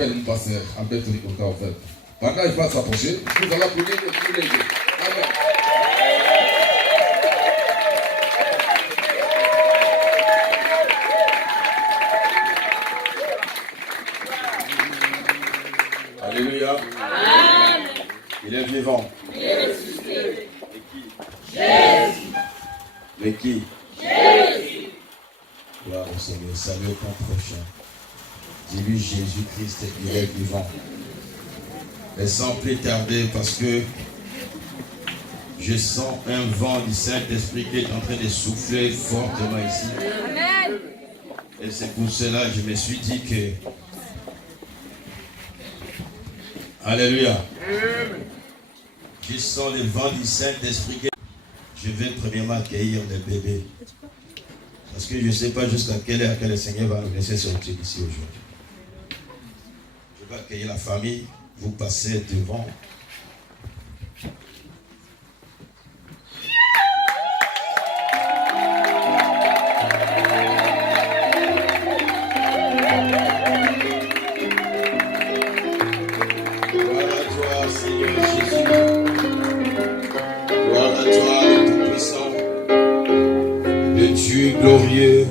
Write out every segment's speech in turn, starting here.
Nous passons à bête de en fait. Pendant qu'il va s'approcher, nous allons prier de tous les deux. Amen. Alléluia. Amen. Il est vivant. Il est ressuscité. Et qui? Jésus. Mais qui? Jésus. Gloire au Seigneur. Salut ton prochain. Dis-lui Jésus-Christ, il est vivant. Et sans plus tarder, parce que je sens un vent du Saint-Esprit qui est en train de souffler fortement ici. Amen. Et c'est pour cela que je me suis dit que... Alléluia. Amen. Je sens le vent du Saint-Esprit. Je vais premièrement accueillir les bébés. Parce que je ne sais pas jusqu'à quelle heure que le Seigneur va nous laisser sortir ici aujourd'hui. Je vais accueillir la famille. Vous passez devant. Gloire à toi, Seigneur Jésus. Gloire à toi, le Tout-Puissant, le Dieu glorieux.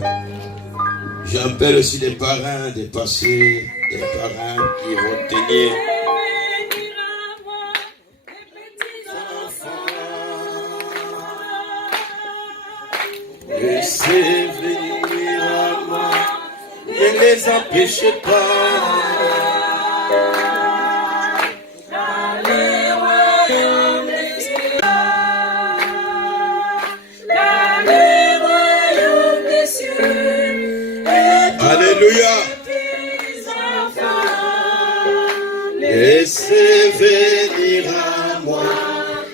J'appelle aussi les parrains des passés, des parrains qui vont tenir. Laissez venir à moi, ne les empêchez pas. Dans les royaumes des cieux, dans les royaumes des cieux. Alléluia. Laissez venir à moi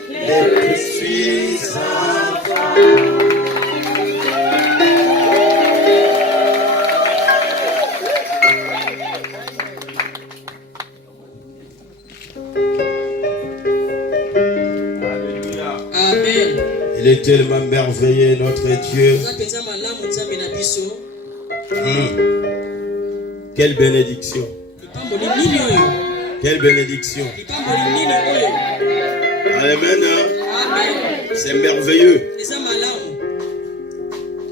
les petits enfants. Il est tellement merveilleux, notre Dieu. Quelle bénédiction. Quelle bénédiction. Amen. C'est merveilleux.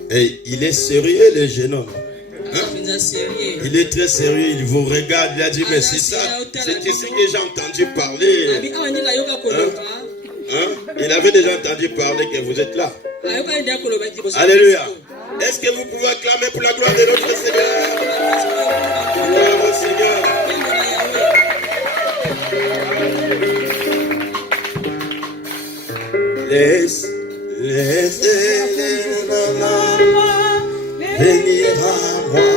Et il est sérieux, le jeune homme. Hein? Il est très sérieux. Il vous regarde. Il a dit, mais c'est ça. C'est ici que j'ai entendu parler. Hein? Il avait déjà entendu parler que vous êtes là. Alléluia. Est-ce que vous pouvez acclamer pour la gloire de notre Seigneur? Gloire au Seigneur. Laissez-les venir à moi.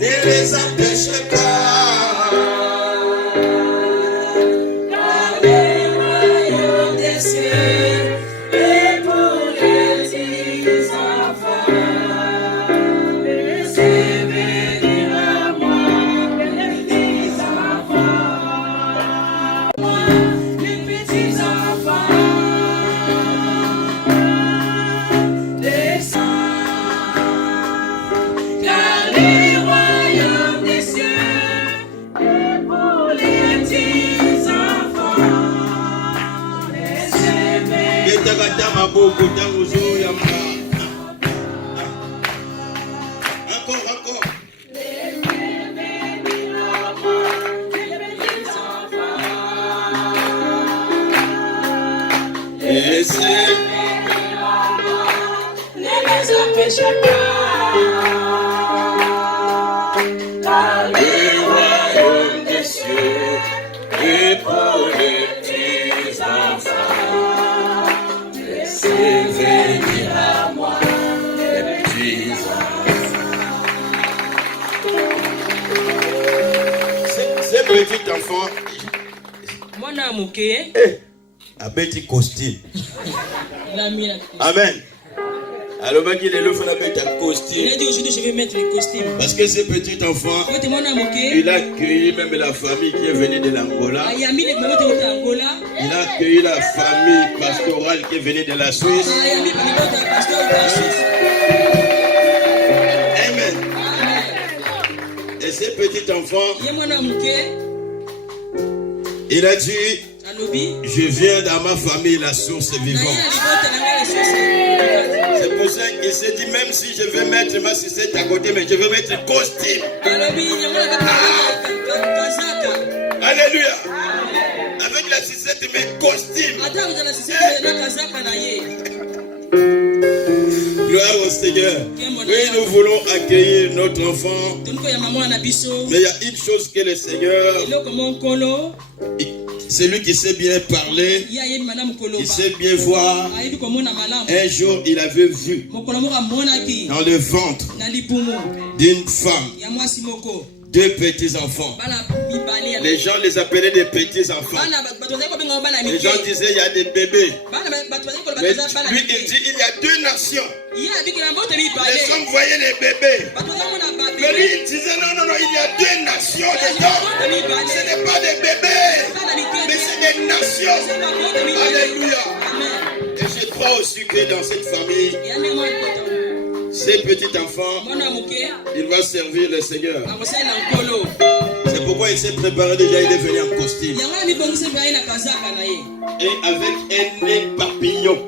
Ne les empêchez pas. Dans les royaumes des cieux et pour les petits enfants. Laissez venir à moi les petits enfants. Les petits enfants. Car les royaumes des cieux et pour les petits enfants. Laissez encore. Laissez venir à moi les petits enfants. Laissez venir à moi, ne les empêchez pas. Dans les royaumes des cieux et pour les petits enfants. Laissez venir à moi les petits enfants. Ces petits enfants, un petit costume. Amen. Alors, il est le fait un costume. Il a dit aujourd'hui je vais mettre les costumes. Parce que ce petit enfant, il a accueilli même la famille qui est venue de l'Angola. Il a accueilli la famille pastorale qui est venue de la Suisse. petit enfant, il a dit, je viens dans ma famille, la source vivante. C'est pour ça qu'il s'est dit, même si je vais mettre ma sucette à côté, mais je vais mettre un costume. Alléluia. Avec la sucette, mais costume. Gloire au Seigneur. Oui, nous voulons accueillir notre enfant. Mais il y a une chose que le Seigneur, c'est lui qui sait bien parler, il sait bien voir. Un jour, il avait vu dans le ventre d'une femme 2 petits enfants. Les gens les appelaient des petits enfants. Les gens disaient il y a des bébés. Mais lui il dit il y a 2 nations. Les hommes voyaient les bébés. Mais lui il disait non, il y a 2 nations dedans. Ce n'est pas des bébés, mais c'est des nations. Alléluia. Et je crois aussi que dans cette famille, ces petits enfants, il va servir le Seigneur. C'est pourquoi il s'est préparé déjà, il est venu en costume. Et avec un nez papillon.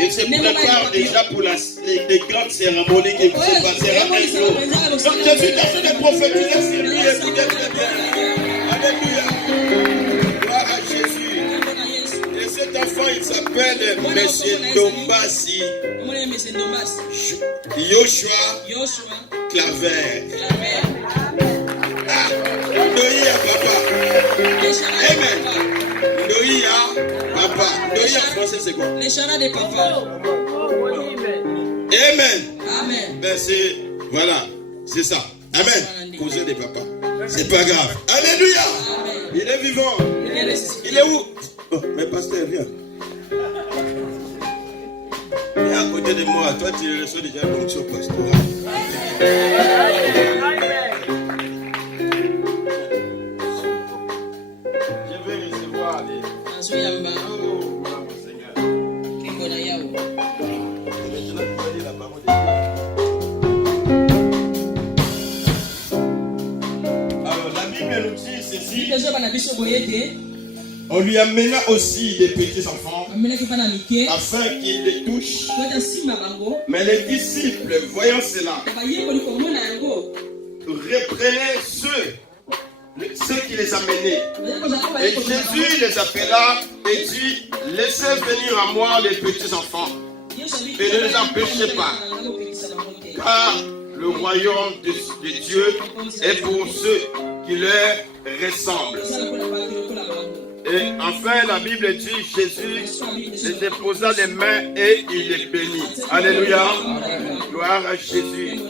Il se prépare déjà pour les grandes cérémonies qui se passera un jour. Donc je suis en train de prophétiser sur lui. Écoutez très bien. Alléluia. Gloire à Jésus. Et cet enfant, il s'appelle Monsieur Dombassi Joshua Claver. Ndoïa papa. Amen. Ndoïa papa. Ndoïa en français c'est quoi? Les charades de papa. Amen. Amen. Ben c'est, voilà, c'est ça. Amen. Cousin de papa. C'est pas grave. Alléluia. Amen. Il est vivant. Il est où? Oh, mais pasteur, viens. Viens à côté de moi. Toi, tu reçois déjà l'onction pastorale. Je vais recevoir les... Oh, voilà mon Seigneur. Maintenant, tu vas dire la parole de Dieu. Alors, la Bible nous dit ceci. On lui amena aussi des petits enfants afin qu'ils les touchent. Mais les disciples, voyant cela, reprenaient ceux qui les amenaient. Et Jésus les appela et dit, laissez venir à moi les petits enfants et ne les empêchez pas, car le royaume de Dieu est pour ceux qui leur ressemblent. Et enfin, la Bible dit, Jésus les déposa les mains et il les bénit. Alléluia. Gloire à Jésus.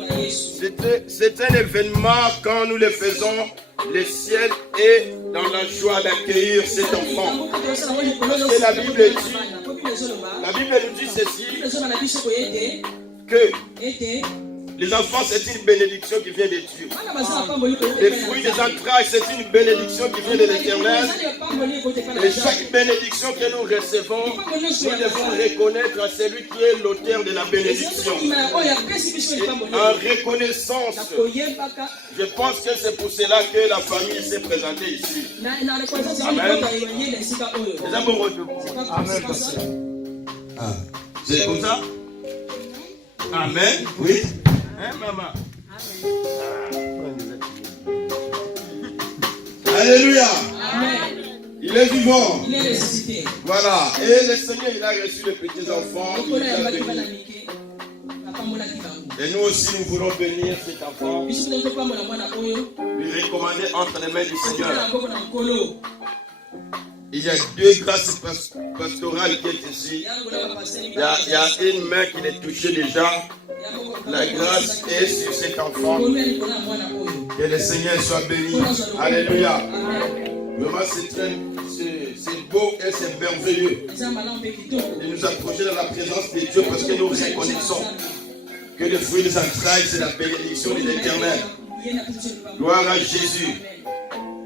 C'est un événement quand nous le faisons, le ciel est dans la joie d'accueillir cet enfant. Et la Bible nous dit ceci, que les enfants, c'est une bénédiction qui vient de Dieu. Les fruits des entrailles, c'est une bénédiction qui vient de l'Éternel. Et chaque bénédiction que nous recevons, nous devons reconnaître à celui qui est l'auteur de la bénédiction. Et en reconnaissance, je pense que c'est pour cela que la famille s'est présentée ici. Amen. Les amoureux de vous. Amen. C'est comme ça? Amen. Oui. Hein, maman? Alléluia. Amen. Il est vivant. Il est ressuscité. Voilà. Et le Seigneur, il a reçu les petits enfants. Et nous aussi, nous voulons bénir cet enfant. Lui recommander entre les mains du Seigneur. Il y a 2 grâces pastorales qui est ici. Il y a une main qui l'est touchée déjà. La grâce est sur cet enfant. Que le Seigneur soit béni. Alléluia. Vraiment, c'est beau et c'est merveilleux de nous approcher dans la présence de Dieu parce que nous reconnaissons que le fruit des entrailles, c'est la bénédiction de l'Éternel. Gloire à Jésus.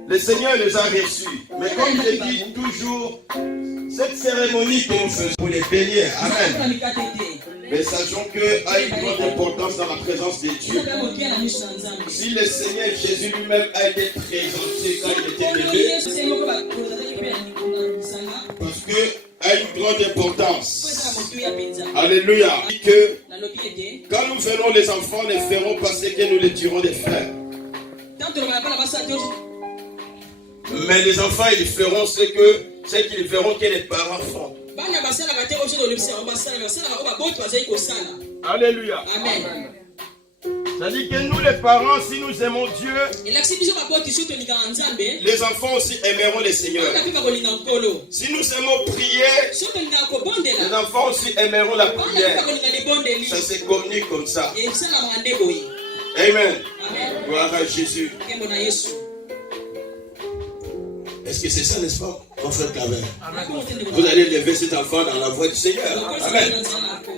Le Seigneur les a reçus. Mais comme je dis toujours, cette cérémonie que nous faisons pour les bénir, amen. Mais sachons qu'il a une grande importance dans la présence de Dieu. Si le Seigneur Jésus lui-même a été présenté quand il était bébé, parce que a une grande importance. Alléluia. Que quand nous verrons les enfants, ne feront pas ce que nous les dirons de faire. Mais les enfants, ils feront ce qu'ils verront que les parents font. Alléluia. Amen. C'est-à-dire que nous les parents, si nous aimons Dieu, les enfants aussi aimeront le Seigneur. Si nous aimons prier, les enfants aussi aimeront la prière. Ça se communique comme ça. Amen. Gloire à Jésus. Est-ce que c'est ça, n'est-ce pas, mon frère Claver? Vous allez lever cet enfant dans la voie du Seigneur. Amen.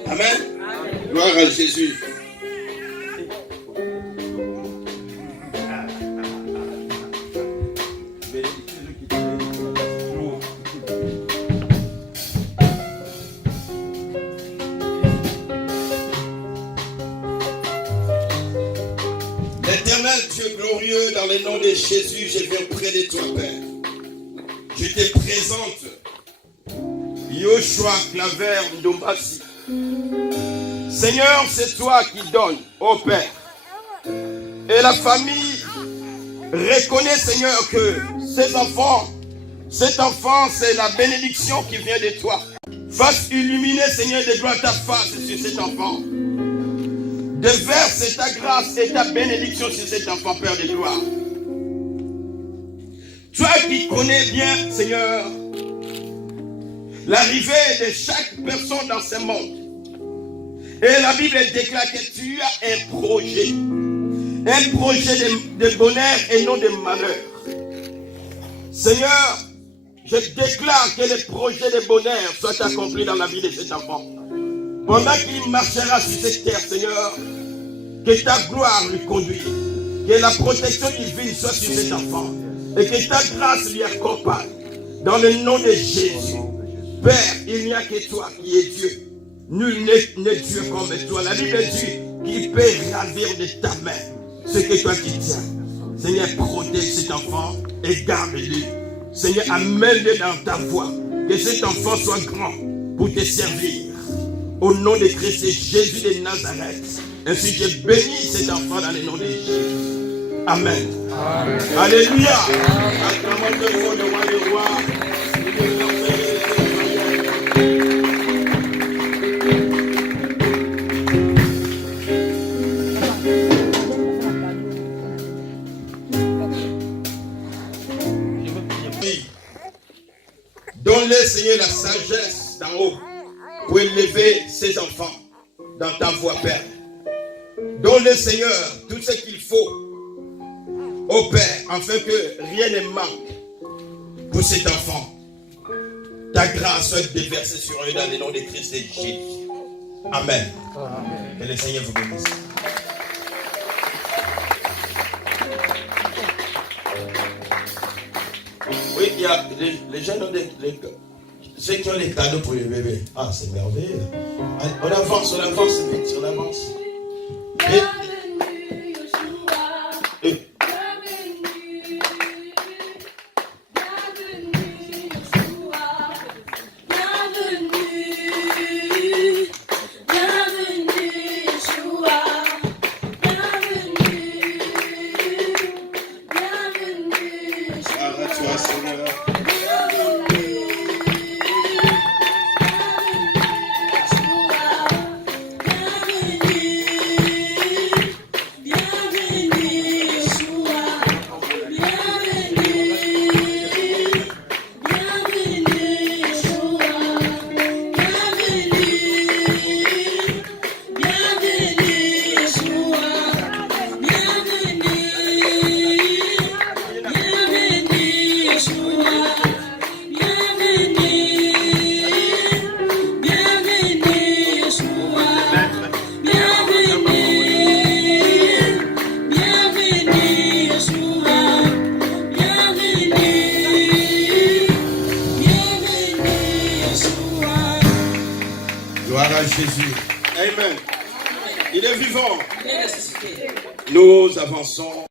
Amen. Gloire à Jésus. L'éternel Dieu glorieux, dans le nom de Jésus, je viens près de toi, Père. Je te présente Yoshua Claver Ndombasi. Seigneur, c'est toi qui donnes au Père. Et la famille reconnaît, Seigneur, que cet enfant, c'est la bénédiction qui vient de toi. Fasse illuminer, Seigneur, de gloire ta face sur cet enfant. Déverse ta grâce et ta bénédiction sur cet enfant, Père de gloire. Toi qui connais bien, Seigneur, l'arrivée de chaque personne dans ce monde. Et la Bible déclare que tu as un projet de bonheur et non de malheur. Seigneur, je déclare que le projet de bonheur soit accompli dans la vie de cet enfant. Pendant qu'il marchera sur cette terre, Seigneur, que ta gloire lui conduise, que la protection divine soit sur cet enfant, et que ta grâce lui accompagne. Dans le nom de Jésus. Père, il n'y a que toi qui es Dieu. Nul n'est Dieu comme toi. La Bible dit qu'il peut ravir de ta main ce que toi qui tiens. Seigneur, protège cet enfant et garde-le. Seigneur, amène-le dans ta voie. Que cet enfant soit grand pour te servir. Au nom de Christ Jésus de Nazareth. Ainsi je bénis cet enfant dans le nom de Jésus. Amen. Amen. Alléluia. Acclamons le roi des rois. Donne-le, Seigneur, la sagesse d'en haut pour élever ses enfants dans ta voie, Père. Donne-le, Seigneur, tout ce qu'il faut au Père, afin que rien ne manque pour cet enfant. Ta grâce soit déversée sur eux dans le nom de Christ et Jésus. Amen. Amen. Que le Seigneur vous bénisse. Oui, il y a les jeunes ont ceux qui ont les cadeaux pour les bébés. Ah, c'est merveilleux. On avance vite, on avance. Amen. Il est vivant. Il est ressuscité. Nous avançons.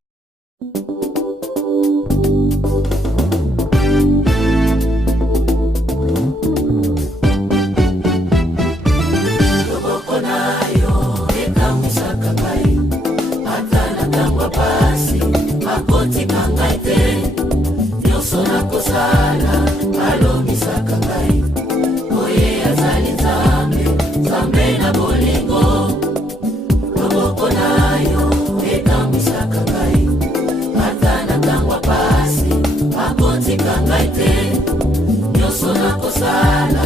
Sala,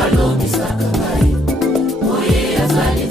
alo misaka gai, oye azali